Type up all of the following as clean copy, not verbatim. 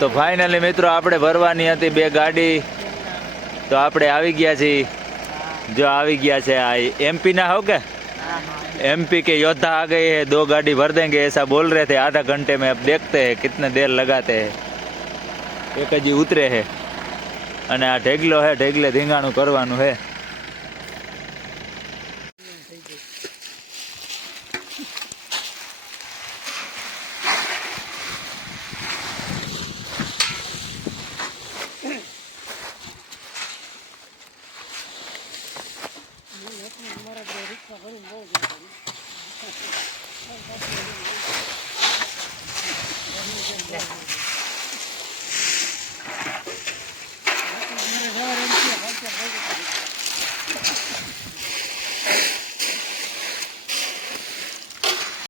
તો ફાઇનલી મિત્રો આપણે ભરવાની હતી 2 ગાડી, તો આપણે આવી ગયા છીએ। जो આવી ગયા છે આ एमपी ना हो क्या? एमपी के योद्धा आ गए हैं, 2 गाड़ी भर देंगे ऐसा बोल रहे थे। आधा घंटे में अब देखते हैं कितने देर लगाते हैं। एक जी उतरे है અને આ ઢેગલો है, ઢેગલે ધીંગાણું કરવાનું है।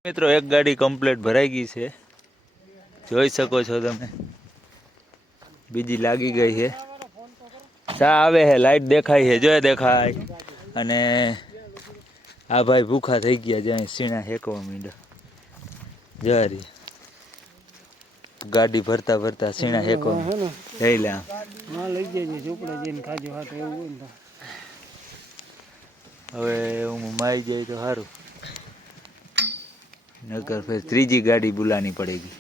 મિત્રો એક ગાડી કમ્પ્લીટ ભરાઈ ગઈ છે, જોઈ શકો છો તમે। બીજી લાગી ગઈ છે, ચા આવે છે, લાઈટ દેખાય છે, જોઈ દેખાય। અને આ ભાઈ ભૂખા થઈ ગયા, જ્યાં સીણા હેકવા માંડ્યા। જરી ગાડી ભરતા ભરતા સીણા હેકવા લઈ લે, લઈ જજે ઝૂંપડે જઈને ખાજો હાથ એવું હોય ને। હવે હું માઈ જાય તો સારું, नगर फिर तीजी गाड़ी बुलानी पड़ेगी।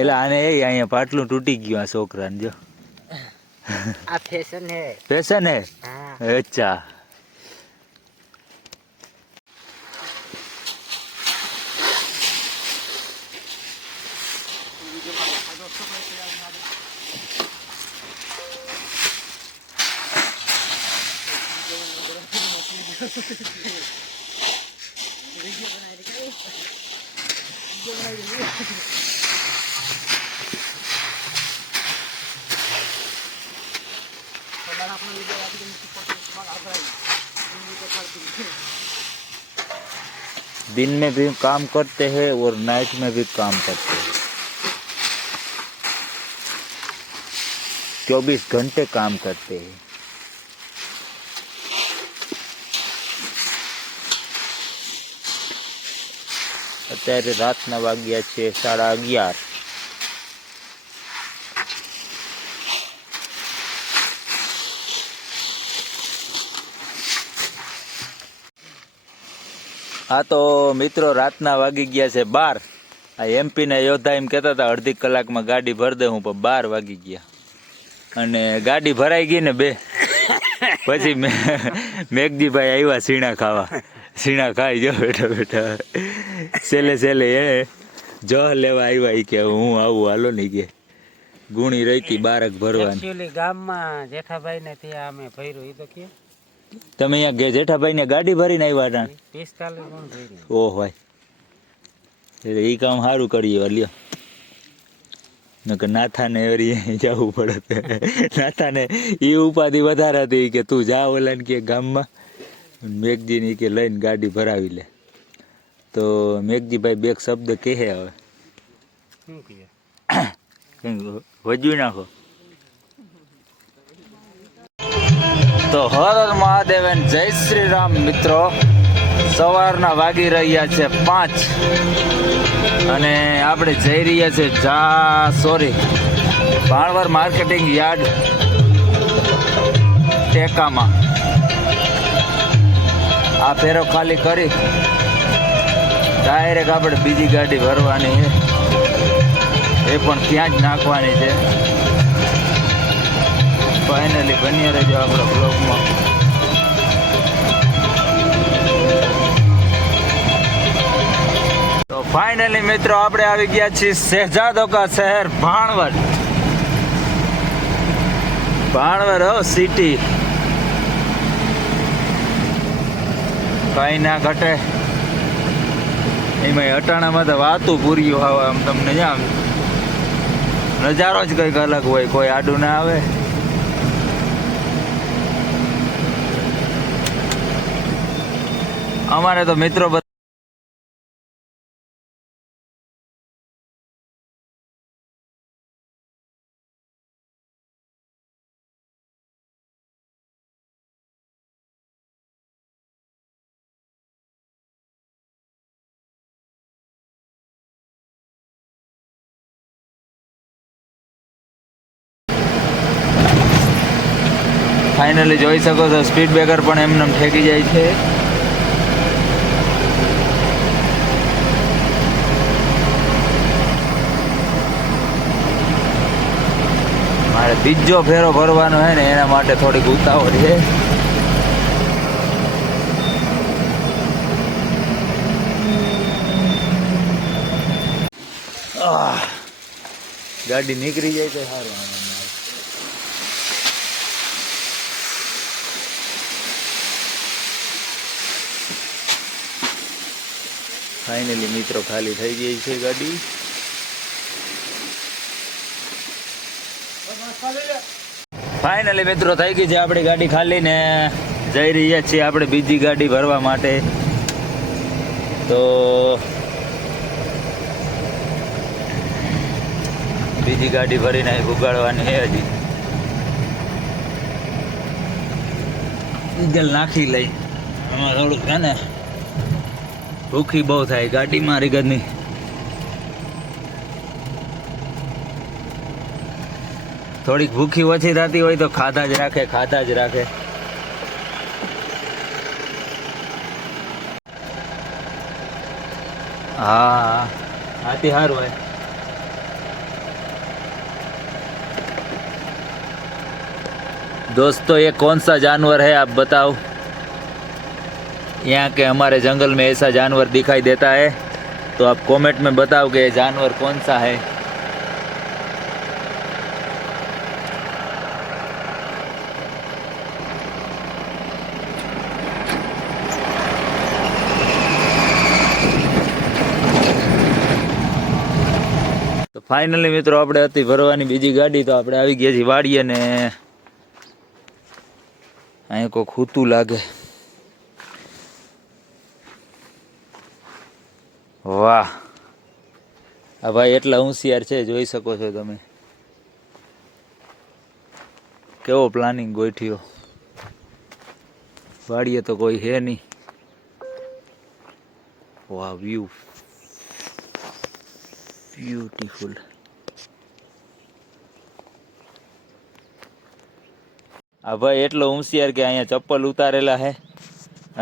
एला आने यहाँ पाटलू टूटी गयो आ छोकरा ने जो आ फैशन है। फैशन है? हाँ। अच्छा दिन में भी काम करते हैं और नाइट में भी काम करते हैं। 24 घंटे काम करते हैं। અત્યારે રાતના વાગ્યા છે 11:30। આ તો મિત્રો રાતના વાગી ગયા છે 12। આ એમપી ના યોદ્ધા એમ કહેતા હતા અડધી કલાકમાં ગાડી ભર દે, હું પણ 12 વાગી ગયા અને ગાડી ભરાઈ ગઈ ને 2 પછી મેઘજીભાઈ આવ્યા સીણા ખાવા। સીણા ખાઈ જો બેઠા બેઠા છેલ્લે એ જહ લેવા આવ્યા કે હું આવું હાલો નહીં કે ગુણી રહીતી 12 ભરવાની। એકચ્યુઅલી ગામમાં જેઠાભાઈ ને ત્યાં અમે ભર્યું, એ તો કે તમે અહીંયા જેઠાભાઈ ને ગાડી ભરીને આવ્યા હતા? 45 કોણ ભર્યું? ઓહ ભાઈ, એટલે એ કામ સારું કર્યું લ્યો, નકર નાથાને એરી જવું પડે। નાથાને એ ઉપાધિ વધારે હતી કે તું જા ઓલા કે ગામમાં, મેઘજીની કે લઈને ગાડી ભરાવી લે। તો મેઘજીભાઈ 2 શબ્દ કહે, હવે શું કહે વજવી નાખો તો। હર હર મહાદેવ, જય શ્રી રામ મિત્રો। સવારના વાગી રહ્યા છે 5 અને આપણે જઈ રહ્યા છે ભાણવર માર્કેટિંગ યાર્ડ ટેકામાં। આ ફેરો ખાલી કરી ડાયરેક્ટ આપણે બીજી ગાડી ભરવાની છે, એ પણ ત્યાં જ નાખવાની છે। ફાઇનલી બની રહેજો આપણા બ્લોગમાં। તો ફાઇનલી મિત્રો આપણે આવી ગયા છીએ શહેજાદો કા શહેર ભાણવર। ભાણવર હો સિટી, કઈ ના ઘટે એમાં। અટાણામાં તો વાતું પૂર્યું આવે, આમ તમને આમ નજારો જ કંઈક અલગ હોય, કોઈ આડું ના આવે। અમારે તો મિત્રો ફાઇનલી જોઈ શકો છો સ્પીડ બ્રેકર પણ એમને ઠેકી જાય છે. મારે બીજો ફેરો ભરવાનો છે ને એના માટે થોડીક ઉતાવળ છે. ગાડી નીકળી જાય તો સારું. ફાઇનલી મિત્રો ખાલી થઈ ગઈ છે ગાડી. ફાઇનલી મિત્રો થઈ ગઈ છે આપણી ગાડી ખાલી ને જઈ રહ્યા છીએ આપણે બીજી ગાડી ભરવા માટે. તો બીજી ગાડી ભરીને ઉગાડવાની છે. હજી ડીઝલ નાખી લઈ. એમાં થોડુંક છે ને ભૂખી બહુ થાય ગાડી મારી ગદની. થોડીક ભૂખી ઓછી થતી હોય તો ખાધા જ રાખે. हाँ आती हार हुआ है. दोस्तों ये कौन सा जानवर है आप बताओ. यहाँ के हमारे जंगल में ऐसा जानवर दिखाई देता है तो आप कमेंट में बताओ कि ये जानवर कौन सा है. તો ફાઇનલી મિત્રો આપણે હતી ભરવાની બીજી ગાડી. તો આપણે આવી ગયા છીએ વાડીએ ને અહીં કોઈ ખૂતું લાગે. વાહ આ ભાઈ એટલા હોશિયાર છે જોઈ શકો છો તમે. કેવો પ્લાનિંગ ગોઠ્યો. વાડીએ તો કોઈ હે નહીં. વાહ વ્યૂ બ્યુટીફુલ. આ ભાઈ એટલો હોશિયાર કે અહીંયા ચપ્પલ ઉતારેલા હે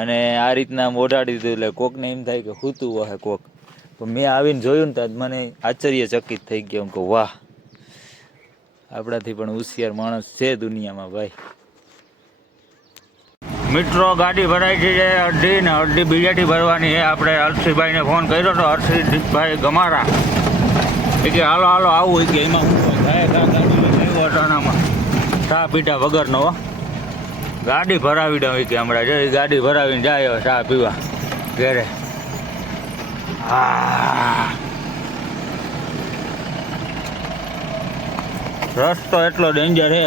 અને આ રીતના ઓઢાડી દીધું. એટલે કોકને એમ થાય કે હૂતું હે કોક. તો મેં આવીને જોયું ને તો મને આશ્ચર્યચકિત થઈ ગયો કે વાહ આપણાથી પણ હોશિયાર માણસ છે દુનિયામાં ભાઈ. મિત્રો ગાડી ભરાઈ છે અડધી ને અડધી બીજાથી ભરવાની છે. આપણે હર્ષિભાઈને ફોન કર્યો તો હર્ષિભાઈ ગમારા કે હાલો હાલો આવું હોય કે એમાં હું ગાડી અટાણામાં ચા પીટા વગરનો ગાડી ભરાવી દઉં કે હમણાં જો ગાડી ભરાવીને જાય ચા પીવા ઘરે. રસ્તો એટલો ડેન્જર છે.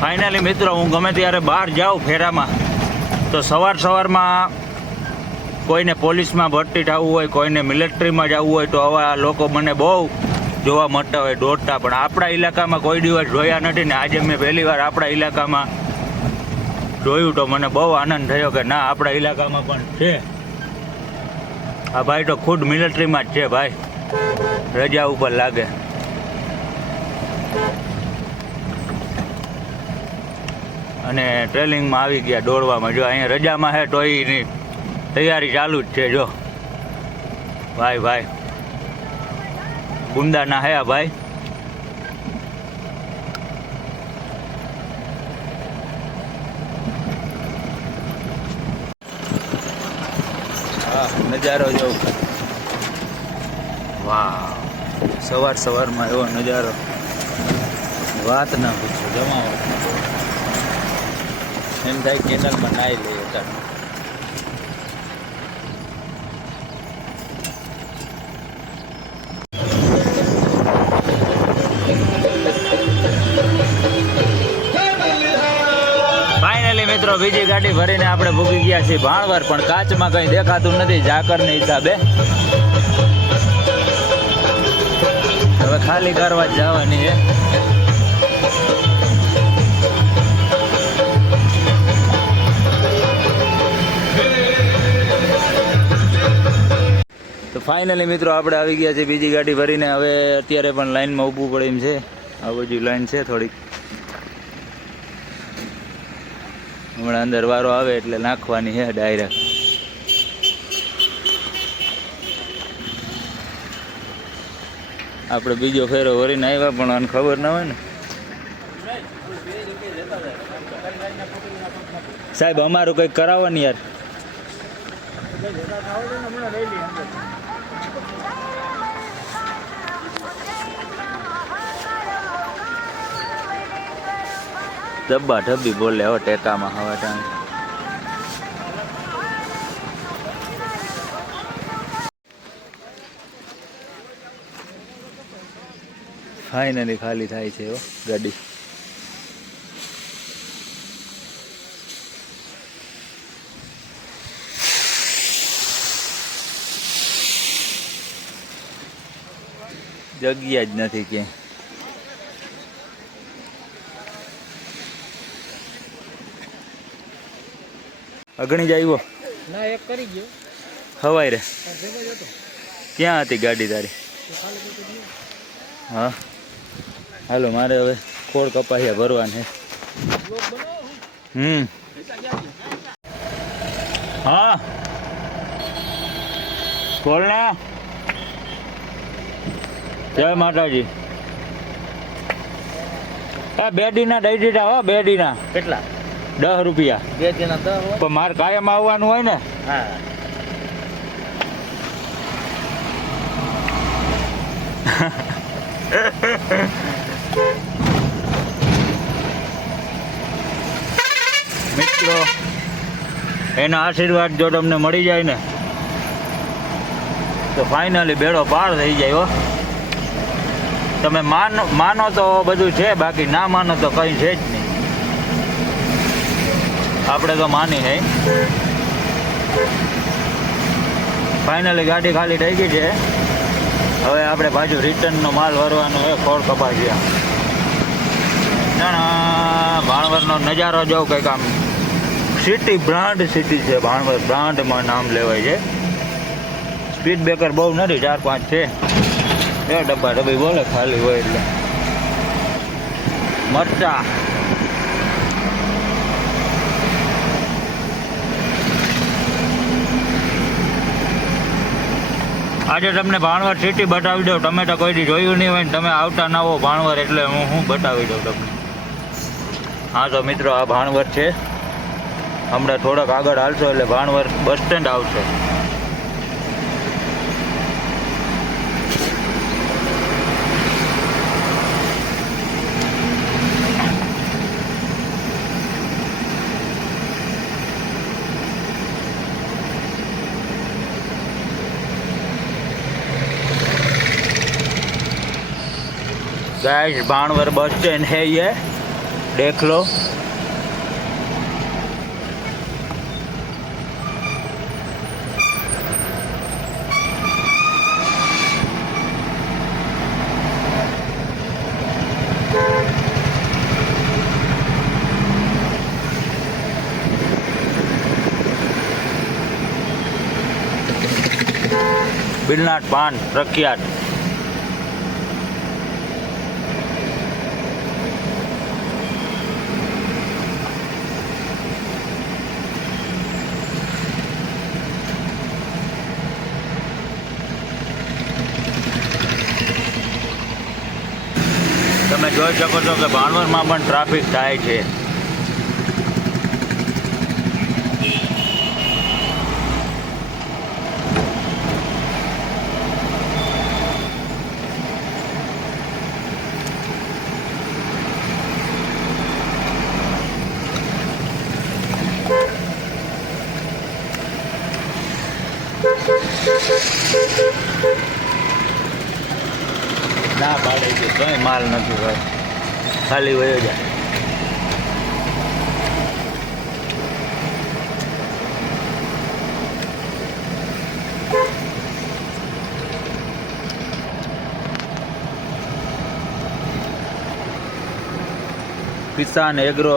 ફાઇનલી મિત્રો હું ગમે ત્યારે બહાર જાઉં ફેરામાં તો સવારમાં કોઈને પોલીસમાં ભરતી થવું હોય, કોઈને મિલિટરીમાં જવું હોય તો આવા લોકો મને બહુ જોવા મળતા હોય દોડતા. પણ આપણા ઇલાકામાં કોઈ દિવસ જોયા નથી ને આજે મેં પહેલી વાર આપણા ઇલાકામાં જોયું તો મને બહુ આનંદ થયો કે ના આપણા ઇલાકામાં પણ છે. આ ભાઈ તો ખુદ મિલિટરીમાં જ છે ભાઈ, રજા ઉપર લાગે. અને ટ્રેનિંગમાં આવી ગયા દોડવામાં. જો અહીંયા રજામાં છે તો એની તૈયારી ચાલુ જ છે. જો ભાઈ ગુંદાના હે આ ભાઈ. હા નજારો જો વાહ સવારમાં એવો નજારો વાત ના પૂછો. જમાવો એમ થાય કેનલમાં નાહી લઈએ તારે. ફાઇનલી મિત્રો બીજી ગાડી ભરીને આપણે ભૂગી ગયા છીએ ભાણવર. પણ કાચમાં કંઈ દેખાતું નથી ઝાકરના હિસાબે. હવે ખાલી કરવા જ જવાની છે. તો ફાઇનલી મિત્રો આપણે આવી ગયા છે બીજી ગાડી ભરીને. હવે અત્યારે પણ લાઈનમાં ઊભું પડે એમ છે. આ બાજુ લાઈન છે થોડીક. હમણાં અંદર વારો આવે એટલે નાખવાની છે ડાયરેક્ટ. આપણે બીજો ફેરો ભરીને આવ્યા પણ આને ખબર ના હોય ને. સાહેબ અમારું કંઈક કરાવો ને યાર. ડબ્બા ઢબ્બી બોલે હો ટેકામાં હવા ટાણે. ફાઇનલી ખાલી થાય છે હો ગાડી. જગ્યા જ નથી ક્યાંય. અગણી જ આવ્યો ના એક કરી ગયો હવાઈ રે. ભેગા જ હતો ક્યાં હતી ગાડી તારી? હા હાલો મારે હવે ખોળ કપાસિયા ભરવાને. હા ખોલ ને. જય માતાજી. આ બેડીના દઈ દીધા હો. બેડીના કેટલા? 10 રૂપિયા. બે જણા 10 હોય. પણ મારે કાયમ આવવાનું હોય ને. હા મિત્રો એના આશીર્વાદ જો તમને મળી જાય ને તો ફાઇનલી બેડો પાર થઈ જાય હો. તમે માનો તો બધું છે, બાકી ના માનો તો કંઈ છે જ નહીં. આપણે તો માની હે. ફાઇનલી ગાડી ખાલી થઈ ગઈ છે. હવે આપણે પાછું રિટર્નનો માલ ભરવાનો હોય. ખોળ કપાસિયા ભાણવરનો નજારો જોઉં કંઈક આમ. સિટી બ્રાન્ડ સિટી છે ભાણવર. બ્રાન્ડમાં નામ લેવાય છે. સ્પીડ બ્રેકર બહુ નથી, 4-5 છે. એ ડબ્બા ડબ્બી બોલે ખાલી હોય એટલે. મરચા આજે તમને ભાણવર સિટી બતાવી દઉં. તમે તો કોઈ દી જોયું નહીં હોય ને તમે આવતા ના હો ભાણવર, એટલે હું બતાવી દઉં તમને. હા તો મિત્રો આ ભાણવર છે. હમણાં થોડાક આગળ હાલશો એટલે ભાણવર બસ સ્ટેન્ડ આવશે. गाइस भाणवर बस स्टैंड है ये, देख लो। बिलनाथ पान प्रख्यात। તમે જોઈ શકો છો કે ભાણવરમાં પણ ટ્રાફિક થાય છે। ના પાડે છે કંઈ માલ નથી ભાઈ, ખાલી વયો જાય। Kisan agro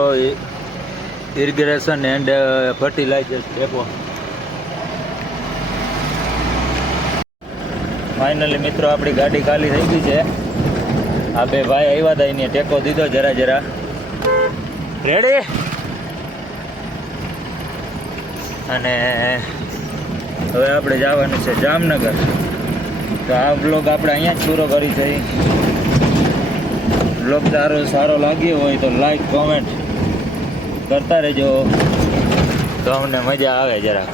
irrigation and fertiliser depot. Finally મિત્રો આપણી ગાડી ખાલી થઈ ગઈ છે. આ બે ભાઈ આવ્યા હતા એને ટેકો દીધો જરા જરા. રેડી. અને હવે આપણે જવાનું છે જામનગર. તો આ બ્લોગ આપણે અહીંયા જ પૂરો કરી છે. બ્લોગ સારો લાગ્યો હોય તો લાઈક કોમેન્ટ કરતા રહેજો તો અમને મજા આવે જરાક.